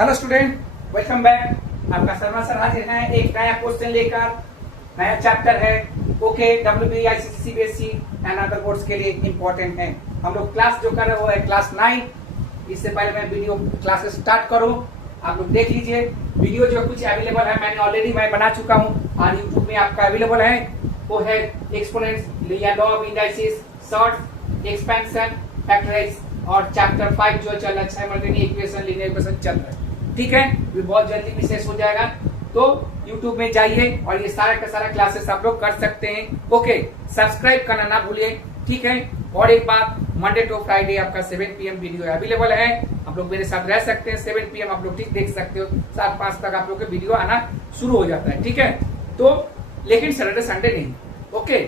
Hello student, welcome back. आपका Sharma sir हाजिर हैं एक नया क्वेश्चन लेकर। नया चैप्टर है okay WBE ICSE CBSE and other boards के लिए इंपॉर्टेंट है। हम लोग क्लास जो कर रहे हैं वो है क्लास 9। इससे पहले मैं वीडियो क्लासेस स्टार्ट करूं, आप लोग देख लीजिए। वीडियो जो कुछ अवेलेबल है मैंने ऑलरेडी बना चुका हूं और यूट्यूब में आपका अवेलेबल है। वो है एक्सपोनेंट्स या law of indices, short, expansion, factorise और चैप्टर 5 जो चल रहा है इक्वेशन, लीनियर इक्वेशन चल रहा है। ठीक है, ये बहुत जल्दी विशेष हो जाएगा, तो YouTube में जाइए और ये सारा का सारा क्लासेस आप लोग कर सकते हैं। ओके, सब्सक्राइब करना ना भूलिए। ठीक है, और एक बात, मंडे टू फ्राइडे आपका 7 PM वीडियो अवेलेबल है। आप लोग मेरे साथ रह सकते हैं। 7 PM आप लोग ठीक देख सकते हो। 7-5 तक आप लोग के वीडियो आना शुरू हो जाता है। ठीक है, तो लेकिन सैटरडे संडे नहीं। ओके,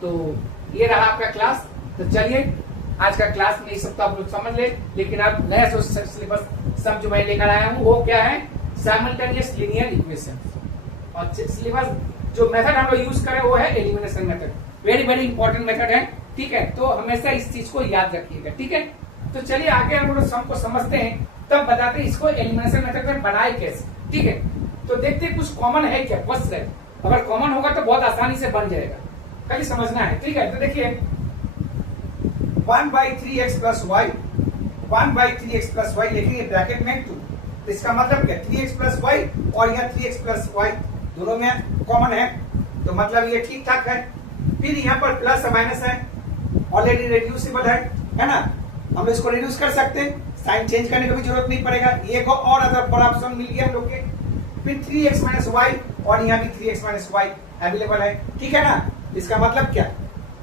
तो ये रहा आपका क्लास। तो चलिए आज का क्लास में सब तो आप लोग समझ ले, लेकिन आप नया सिलेबस सब जो मैं लेकर आया हूँ वो क्या है, साइमल्टेनियस लीनियर इक्वेशन। और सिलेबस जो मेथड हम लोग यूज करें वो है elimination method. Very very important method है। ठीक है, तो हमेशा इस चीज को याद रखिएगा। ठीक है, तो चलिए आगे हम लोग सम को समझते हैं, तब बताते हैं इसको एलिमिनेशन मेथड में बनाए कैसे। ठीक है, तो देखते हैं कुछ कॉमन है क्या। फर्स्ट है, अगर कॉमन होगा तो बहुत आसानी से बन जाएगा, खाली समझना है। ठीक है, तो देखिए 1/3x प्लस वाई, 1/3x प्लस वाई लिखेंगे ब्रैकेट में 2। तो इसका मतलब क्या, 3x प्लस वाई और यहाँ 3x प्लस वाई दोनों में कॉमन है, तो मतलब ये ठीक ठाक है। फिर यहाँ पर प्लस माइनस है, ऑलरेडी रिड्यूसिबल है ना, हम लोग इसको रिड्यूस कर सकते हैं, साइन चेंज करने की भी जरूरत नहीं पड़ेगा। ये को और अदर पर ऑप्शन मिल गया हम लोग के। फिर 3x माइनस वाई और यहाँ भी 3x माइनस वाई अवेलेबल है। ठीक है ना, इसका मतलब क्या,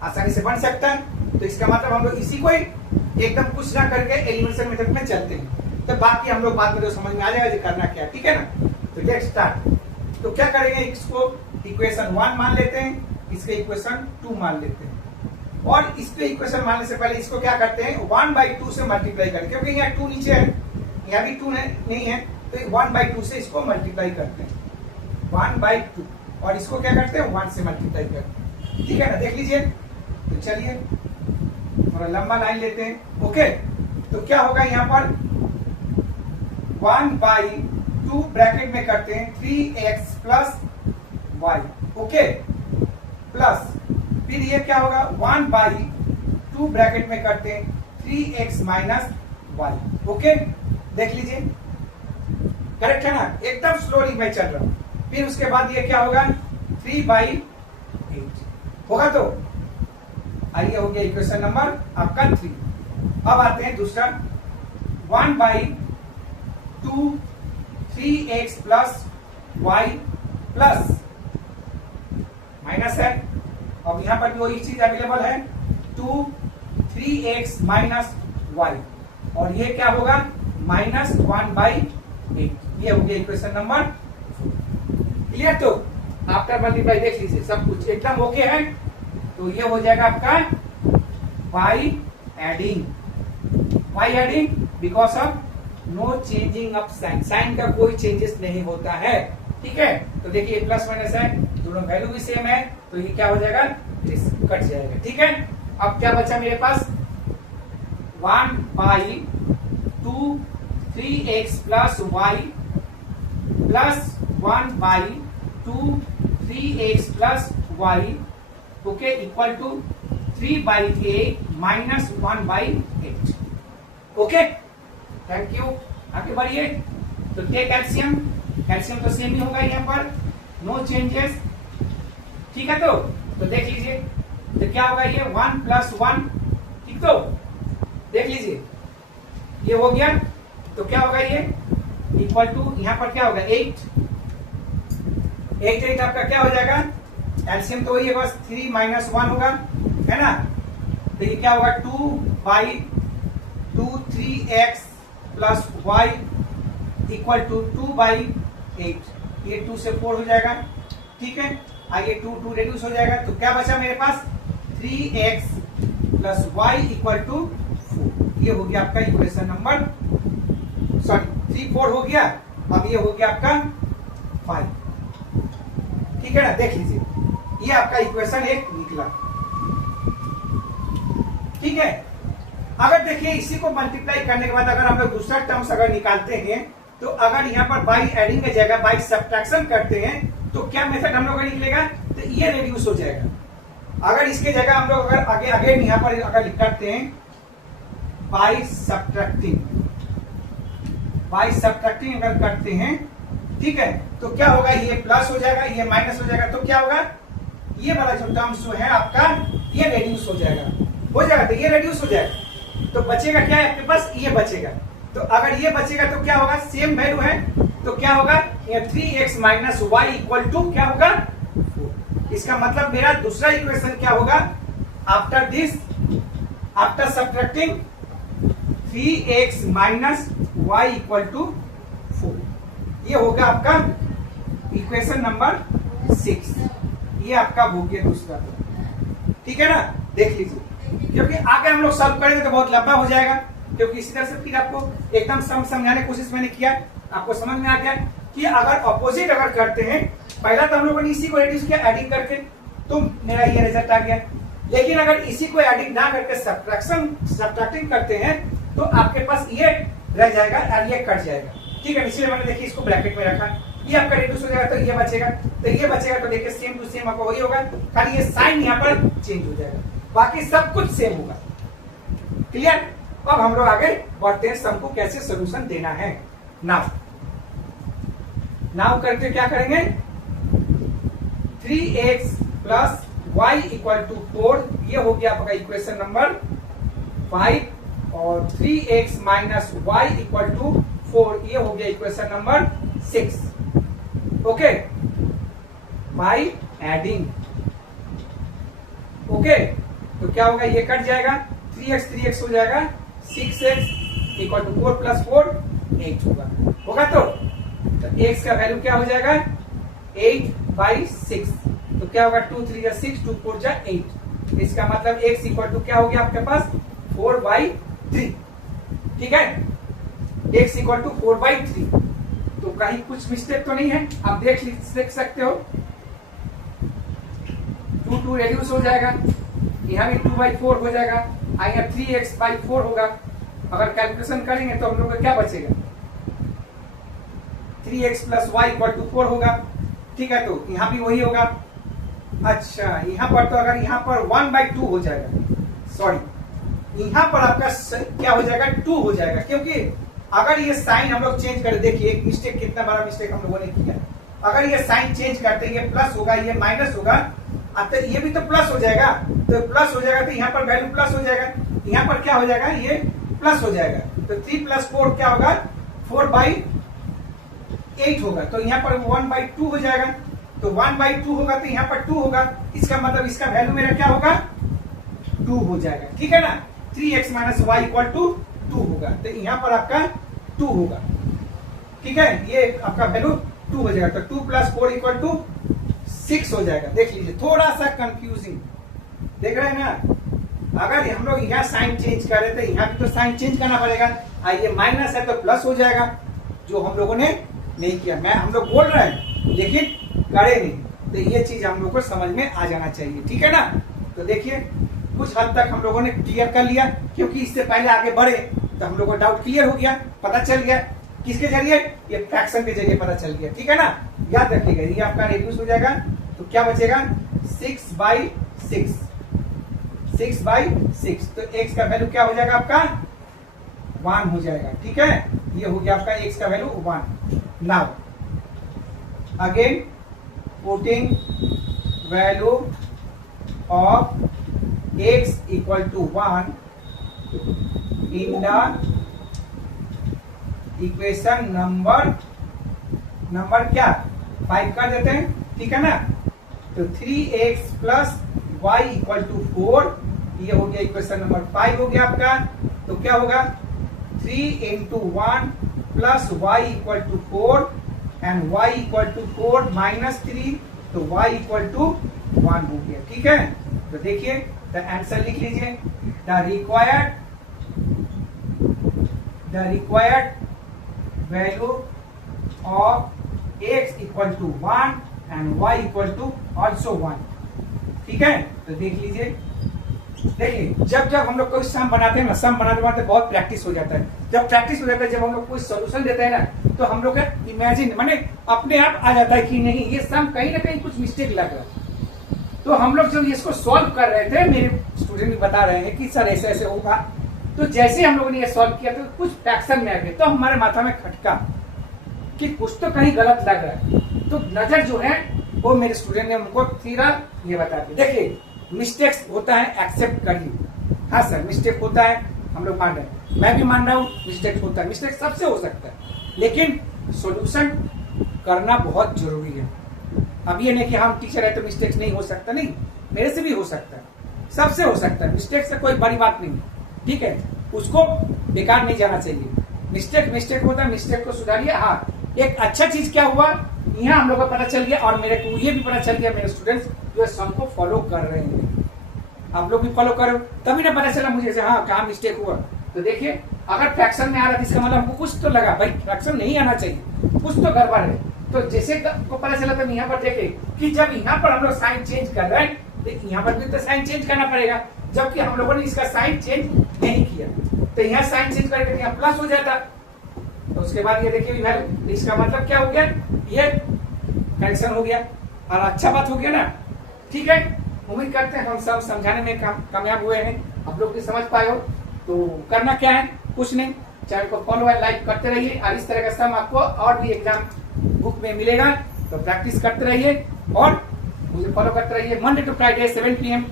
आसानी से बन सकता है। तो इसका मतलब हम लोग इसी को एकदम कुछ ना करके एलिमिनेशन मेथड में चलते हैं। तो बाकी हम लोग बाद में जो समझ में आ जाएगा जो करना क्या। ठीक है ना, तो लेट्स स्टार्ट। तो क्या करेंगे, इसको इक्वेशन 1 मान लेते हैं, इसके इक्वेशन 2 मान लेते हैं। और इसके इक्वेशन मानने से पहले इसको क्या करते हैं, 1/2 से मल्टीप्लाई करते हैं, क्योंकि यहाँ 2 नीचे है, यहाँ भी 2 नहीं है, तो 1/2 से इसको मल्टीप्लाई करते हैं। 1/2 और इसको क्या करते हैं, 1 से मल्टीप्लाई करते हैं। ठीक है ना, देख लीजिए। तो चलिए थोड़ा लंबा लाइन लेते हैं। ओके, तो क्या होगा यहाँ पर 1/2 ब्रैकेट में करते हैं 3x plus okay. Okay, plus फिर ये क्या होगा 1/2 ब्रैकेट में करते हैं 3x माइनस वाई। ओके, देख लीजिए, करेक्ट है ना, एकदम स्लोली मैं चल रहा हूं। फिर उसके बाद ये क्या होगा 3/8 होगा। तो आइए हो गया इक्वेशन नंबर आपका 3। अब आते हैं दूसरा 1/2 3x प्लस वाई प्लस माइनस है। अब यहां पर भी वही चीज अवेलेबल है 2 3x माइनस वाई, और ये क्या होगा -1/8। ये हो गया इक्वेशन नंबर 4। क्लियर, तो आफ्टर मल्टीप्लाई देख लीजिए सब कुछ एकदम ओके है। तो ये हो जाएगा आपका y adding because of no changing of sign, sign का कोई चेंजेस नहीं होता है। ठीक है, तो देखिए प्लस माइनस है, दोनों वैल्यू भी सेम है, तो ये क्या हो जाएगा, कट जाएगा। ठीक है, अब क्या बचा मेरे पास 1/2 3x प्लस वाई plus 1/2 3x plus okay equal इक्वल टू 3/8 माइनस 1/8। Okay, thank you. आगे बढ़िए, तो टेक कैल्शियम, कैल्शियम तो सेम ही होगा यहाँ पर, नो चेंजेस। ठीक है, तो देख लीजिए, तो क्या होगा ये 1 + 1। ठीक, तो देख लीजिए ये हो गया, तो क्या होगा ये इक्वल टू यहाँ पर क्या होगा 8 आपका क्या हो जाएगा, एलसीएम तो वही है बस 3 - 1 होगा, है ना। तो ये क्या होगा 2/2 3x प्लस वाई इक्वल टू 2/8। ये 2 से 4 हो जाएगा। ठीक है, आगे 2 रिड्यूस हो जाएगा, तो क्या बचा मेरे पास 3x प्लस वाई इक्वल टू 4। ये हो गया आपका इक्वेशन नंबर 4 हो गया। अब ये हो गया आपका 5। ठीक है ना, देख लीजिए ये आपका इक्वेशन 1 निकला। ठीक है, अगर देखिए इसी को मल्टीप्लाई करने के बाद अगर हम लोग दूसरा टर्म्स अगर निकालते हैं तो अगर यहाँ पर बाई एडिंग की जगह बाई सब्ट्रैक्शन करते हैं तो क्या मेथड हम लोग का निकलेगा, तो ये रेड्यूस हो जाएगा। अगर इसके जगह हम लोग अगर आगे आगे यहाँ पर अगर करते हैं बाई सब्ट्रैक्टिंग अगर करते हैं, ठीक है, तो क्या होगा, ये प्लस हो जाएगा, ये माइनस हो जाएगा, तो क्या होगा, ये वाला जो टर्म्स जो है आपका ये रेड्यूस हो जाएगा, तो ये रेड्यूस हो जाएगा। तो बचेगा क्या है आपके पास, ये बचेगा। तो अगर ये बचेगा तो क्या होगा, सेम वैल्यू है, तो क्या होगा, ये 3x माइनस वाई इक्वल टू क्या होगा 4। इसका मतलब मेरा दूसरा इक्वेशन क्या होगा, after this, after subtracting 3x minus वाई इक्वल टू 4, ये होगा आपका इक्वेशन नंबर 6। ये आपका हो गया दूसरा, ठीक है ना। देख लीजिए, क्योंकि आगे हम लोग सॉल्व करेंगे तो बहुत लंबा हो जाएगा, क्योंकि इसी तरह से फिर आपको एकदम समझाने की कोशिश मैंने किया, आपको समझ में आ गया कि अगर ऑपोजिट अगर करते हैं, पहला तो हम लोगों ने इसी को रेड्यूस किया एडिंग करके, तो मेरा ये रिजल्ट आ गया। लेकिन अगर इसी को एडिंग ना करके सब्ट्रैक्टिंग करते हैं तो आपके पास ये रह जाएगा और ये कट जाएगा, ठीक है। इसलिए मैंने देखिए इसको ब्रैकेट में रखा, ये आपका रेड्यूस हो जाएगा, तो ये बचेगा, तो देखिए सेम टू सेम आपको वही होगा, खाली ये साइन यहाँ पर चेंज हो जाएगा, बाकी सब कुछ सेम होगा। क्लियर। अब हम लोग आगे बढ़ते हैं, सम को कैसे सोल्यूशन देना है। नाउ करके क्या करेंगे, 3x प्लस वाई इक्वल टू 4, ये हो गया आपका इक्वेशन नंबर 5, और 3x माइनस वाई इक्वल टू 4, ये हो गया equation number 6। Okay, by adding, okay, तो क्या होगा, ये कट जाएगा, 3x हो जाएगा, 6x इक्वल टू 4 प्लस 4 8 होगा तो x का वैल्यू क्या हो जाएगा 8/6, तो क्या होगा 2 3 6 2 4 8, इसका मतलब x इक्वल टू क्या हो गया आपके पास 4/3, ठीक है, x इक्वल टू 4/3। तो कहीं कुछ मिस्टेक तो नहीं है, आप देख सकते हो, 2 रेड्यूस हो जाएगा, यहाँ भी 2/4 हो जाएगा, यहाँ 3x/4 होगा। अगर कैलकुलेशन करेंगे तो हम लोग को क्या बचेगा, 3x प्लस वाई इक्वल टू 4 होगा, ठीक है, तो यहाँ भी वही होगा। अच्छा, यहाँ पर तो अगर यहाँ पर 1/2 हो जाएगा, सॉरी यहाँ पर आपका क्या हो जाएगा 2 हो जाएगा, क्योंकि अगर ये साइन हम लोग चेंज कर, देखिए एक मिस्टेक, कितना बड़ा मिस्टेक हम लोगों ने किया। अगर ये साइन चेंज करते हैं, ये प्लस होगा, ये माइनस होगा, अब तो ये भी तो प्लस हो जाएगा, तो प्लस हो जाएगा तो यहाँ पर वैल्यू प्लस हो जाएगा, यहाँ पर क्या हो जाएगा, ये प्लस हो जाएगा, तो 3 प्लस 4 क्या होगा 4/8 होगा, तो यहाँ पर 1/2 हो जाएगा, तो 1/2 होगा तो यहाँ पर 2 होगा, इसका मतलब इसका वैल्यू मेरा क्या होगा 2 हो जाएगा, ठीक है ना। 3x माइनस वाई इक्वल टू 2 होगा, तो यहाँ पर आपका 2 होगा, ठीक है, ये आपका वैल्यू 2 हो जाएगा, तो 2 प्लस 4 इक्वल टू 6 हो जाएगा। देख लीजिए, थोड़ा सा कंफ्यूजिंग देख रहे हैं ना, अगर हम लोग यहाँ साइन चेंज कर रहे थे, यहाँ भी तो साइन चेंज करना पड़ेगा, ये माइनस है तो प्लस हो जाएगा, जो हम लोगों ने नहीं किया, हम लोग बोल रहे हैं लेकिन करे नहीं, तो ये चीज हम लोग को समझ में आ जाना चाहिए, ठीक है ना। तो देखिए कुछ हद तक हम लोगों ने क्लियर कर लिया, क्योंकि इससे पहले आगे बढ़े तो हम लोग को डाउट क्लियर हो गया, पता चल गया किसके जरिए, ये फ्रैक्शन के जरिए पता चल गया, ठीक है ना। याद रखिएगा, ये आपका रेड्यूस हो जाएगा, तो क्या बचेगा 6/6, 6/6, तो x का वैल्यू क्या हो जाएगा आपका 1 हो जाएगा, ठीक है, ये हो गया आपका x का value 1। Now again putting value of x equal to 1 in the equation number क्या 5 कर देते हैं, ठीक है ना। तो 3x plus y equal to 4, ये हो गया इक्वेशन नंबर 5 हो गया आपका, तो क्या होगा 3 into 1 plus y equal to 4 and y equal to 4 minus 3, तो y इक्वल टू 1 हो गया, ठीक है। तो देखिए द आंसर लिख लीजिए, the required value of x equal to 1 and y equal to also 1, ठीक है। तो देख लीजिए देखिए जब जब हम लोग कोई सम बनाते हैं ना, सम बनाते बनाते बहुत प्रैक्टिस हो जाता है। जब प्रैक्टिस हो जाता है, जब हम लोग कोई सोल्यूशन देते हैं ना, तो हम लोग का इमेजिन माने अपने आप आ जाता है कि नहीं ये सम कहीं ना कहीं कुछ मिस्टेक लग रहा है। तो हम लोग जब इसको सॉल्व कर रहे थे, मेरे स्टूडेंट बता रहे हैं कि सर ऐसे ऐसे होगा, तो जैसे हम लोगों ने ये सॉल्व किया तो कुछ फ्रैक्शन में आ गए, तो हमारे माथा में खटका कि कुछ तो कहीं गलत लग रहा है। तो नजर जो है वो मेरे स्टूडेंट ने हमको सीधा ये बता दिया। देखिए मिस्टेक्स होता है, एक्सेप्ट करिए। हाँ सर मिस्टेक होता है, हम लोग मान रहे हैं, मैं भी मान रहा हूँ मिस्टेक होता है, मिस्टेक सबसे हो सकता है, लेकिन सॉल्यूशन करना बहुत जरूरी है। अब ये नहीं कि हम टीचर है तो मिस्टेक्स नहीं हो सकता, नहीं, मेरे से भी हो सकता है, सबसे हो सकता है, मिस्टेक से कोई बड़ी बात नहीं, ठीक है, उसको बेकार नहीं जाना चाहिए। मिस्टेक होता है, मिस्टेक को सुधारिए। हाँ एक अच्छा चीज क्या हुआ, यहाँ हम लोग को पता चल गया और मेरे को ये भी पता चल गया मेरे स्टूडेंट्स जो सम को फॉलो कर रहे हैं, आप लोग भी फॉलो करो, तभी ना पता चला मुझे हाँ कहाँ मिस्टेक हुआ। तो देखिए अगर फ्रैक्शन में आ रहा था इसका मतलब हमको कुछ तो लगा, भाई फ्रैक्शन नहीं आना चाहिए, कुछ तो गड़बड़ है। तो जैसे को पता चला तो यहाँ पर देखे कि जब यहाँ पर हम लोग साइन चेंज कर रहे हैं, देखिए यहाँ पर भी तो साइन चेंज करना पड़ेगा, जबकि हम लोगों ने इसका साइन चेंज नहीं किया, तो यहाँ साइन चेंज करके यहाँ प्लस हो जाता। तो उसके बाद ये देखिए वैल्यू, इसका मतलब क्या हो गया, ये करेक्शन हो गया और अच्छा बात हो गया ना, ठीक है। उम्मीद करते हैं हम सब समझाने में कामयाब हुए हैं, आप लोग भी समझ पाए हो। तो करना क्या है, कुछ नहीं, चैनल को फॉलो और लाइक करते रहिए और इस तरह का सम आपको और भी एग्जाम बुक में मिलेगा, तो प्रैक्टिस करते रहिए और मुझे फॉलो करते रहिए। मंडे टू फ्राइडे 7 PM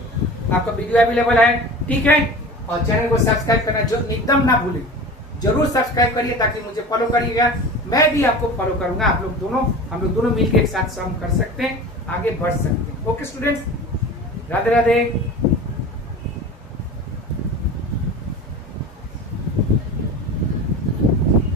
आपका वीडियो अवेलेबल है, ठीक है। और चैनल को सब्सक्राइब करना जो एकदम ना भूलें, जरूर सब्सक्राइब करिए ताकि मुझे फॉलो करिएगा, मैं भी आपको फॉलो करूंगा, हम लोग दोनों मिलकर एक साथ सम कर सकते हैं, आगे बढ़ सकते हैं। Okay students, Radhe Radhe.